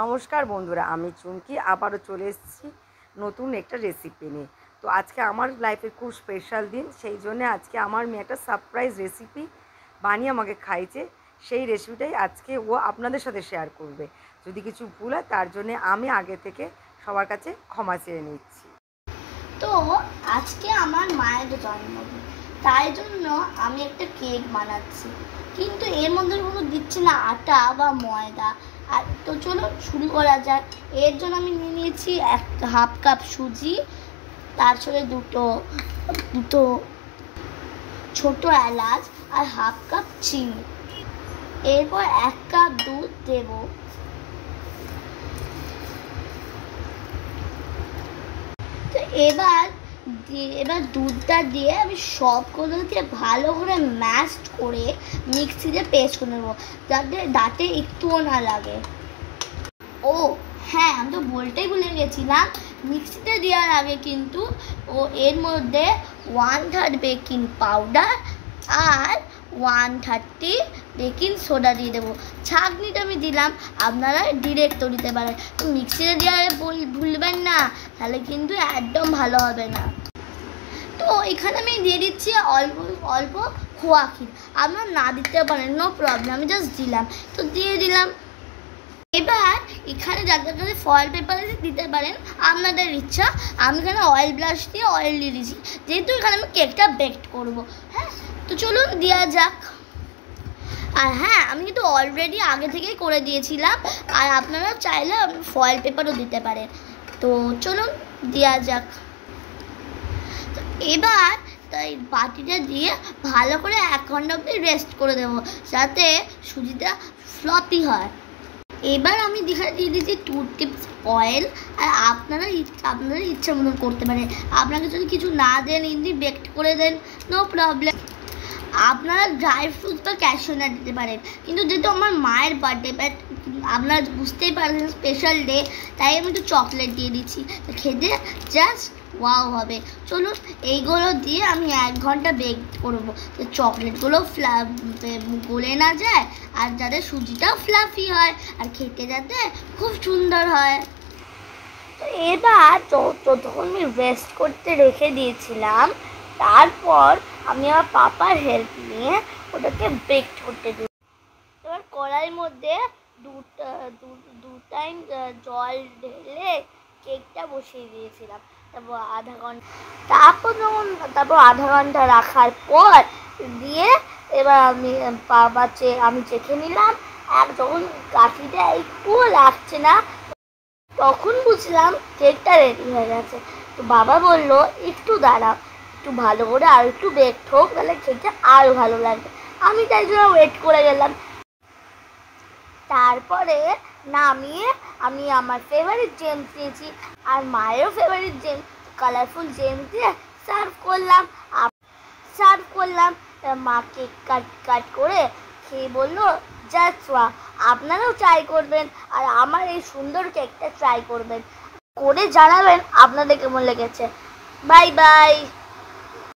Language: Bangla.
নমস্কার বন্ধুরা, আমি চুমকি আবারও চলে এসেছি নতুন একটা রেসিপি নিয়ে। তো আজকে আমার লাইফের খুব স্পেশাল দিন, সেই জন্য আজকে আমার মেয়ে একটা সারপ্রাইজ রেসিপি বানিয়ে আমাকে খাইছে। সেই রেসিপিটাই আজকে ও আপনাদের সাথে শেয়ার করবে। যদি কিছু ভুল হয় তার জন্য আমি আগে থেকে সবার কাছে ক্ষমা চেয়ে নিচ্ছি। তো আজকে আমার মায়ের জন্মদিন, তাই জন্য আমি একটা কেক বানাচ্ছি, কিন্তু এর মধ্যে কোনো দিচ্ছি না আটা বা ময়দা। আর তো চলো শুরু করা যাক। এর জন্য আমি নিয়ে নিয়েছি হাফ কাপ সুজি, তার সাথে দুটো দুটো ছোট এলাচ আর হাফ কাপ চিনি। এরপর 1 কাপ দুধ দেব। তো এবার দুধটা দিয়ে আমি সবগুলোকে ভালো করে ম্যাশ করে মিক্সিতে পেস্ট করে নেবো, যাতে দাঁতে একটুও না লাগে। ও হ্যাঁ, আমি তো বলতেই ভুলে গেছিলাম, মিক্সিতে দেওয়ার আগে কিন্তু এর মধ্যে 1/3 বেকিং পাউডার আর 1/30 বেকিং সোডা দিয়ে দেবো। ছাঁকনিটা আমি দিলাম, আপনারা ডিরেক্টও দিতে পারেন। তো মিক্সিতে দেওয়ার ভুলবেন না, তাহলে কিন্তু একদম ভালো হবে না। তো এখানে আমি দিয়ে দিচ্ছি অল্প অল্প খোয়া ক্ষীর। আপনারা না দিতে পারেন, নো প্রবলেম, আমি জাস্ট দিলাম, তো দিয়ে দিলাম। এবার এখানে যাদের কাছে ফয়েল পেপার দিতে পারেন, আপনাদের ইচ্ছা। আমি এখানে অয়েল ব্রাশ দিয়ে অয়েল দিয়ে দিয়েছি, যেহেতু এখানে আমি কেকটা বেক করবো। হ্যাঁ, তো চলুন দেওয়া যাক। আর হ্যাঁ, আমি কিন্তু অলরেডি আগে থেকেই করে দিয়েছিলাম, আর আপনারা চাইলে ফয়েল পেপারও দিতে পারেন। তো চলুন দেওয়া যাক। তো এবার তাই বাটিটা দিয়ে ভালো করে 1 ঘন্টা অবধি রেস্ট করে দেবো, যাতে সুজিটা ফ্লপি হয়। এবার আমি দিয়ে দিচ্ছি 2 টিপস অয়েল। আর আপনারা ইচ্ছা মতন করতে পারেন। আপনাকে যদি কিছু না দেন, এমনি বেক করে দেন, নো প্রবলেম। আপনারা ড্রাই ফ্রুটস বা ক্যাশিউ নাট দিতে পারেন, কিন্তু যেহেতু আমার মায়ের বার্থডে, বাট আপনারা বুঝতেই পারছেন স্পেশাল ডে, তাই আমি একটু চকলেট দিয়ে দিচ্ছি। তো খেতে জাস্ট ওয়াও হবে। চলুন এইগুলো দিয়ে আমি 1 ঘন্টা বেক করবো, তো চকলেটগুলো গলে না যায়, আর যাতে সুজিটাও ফ্লাফি হয়, আর খেতে যাতে খুব সুন্দর হয়। তো এবার যতক্ষণ আমি রেস্ট করতে রেখে দিয়েছিলাম, তারপর আমি আমার পাপার হেল্প নিয়ে ওটাকে বেক করতে দিই। এবার কড়াইয়ের মধ্যে দু টাইম জল ঢেলে কেকটা বসিয়ে দিয়েছিলাম। তারপর আধা ঘন্টা রাখার পর দিয়ে এবার আমি চেখে নিলাম। আর যখন কাঠিটা একটুও লাগছে না, তখন বুঝলাম কেকটা রেডি হয়ে গেছে। তো বাবা বললো একটু দাঁড়াও, একটু ভালো করে আর একটু বেক হোক, তাহলে কেকটা আরও ভালো লাগবে। আমি তাই জন্য ওয়েট করে গেলাম। তারপরে নামিয়ে আমি আমার ফেভারিট জেমস দিয়েছি, আর মায়েরও ফেভারিট জেম, কালারফুল জেমস দিয়ে সার্ভ করলাম। মা কেক কাট করে খেয়ে বললো, জাস্ট ওয়াও, আপনারাও ট্রাই করবেন, আর আমার এই সুন্দর কেকটা ট্রাই করবেন, করে জানাবেন আপনাদের কেমন লেগেছে। Bye bye.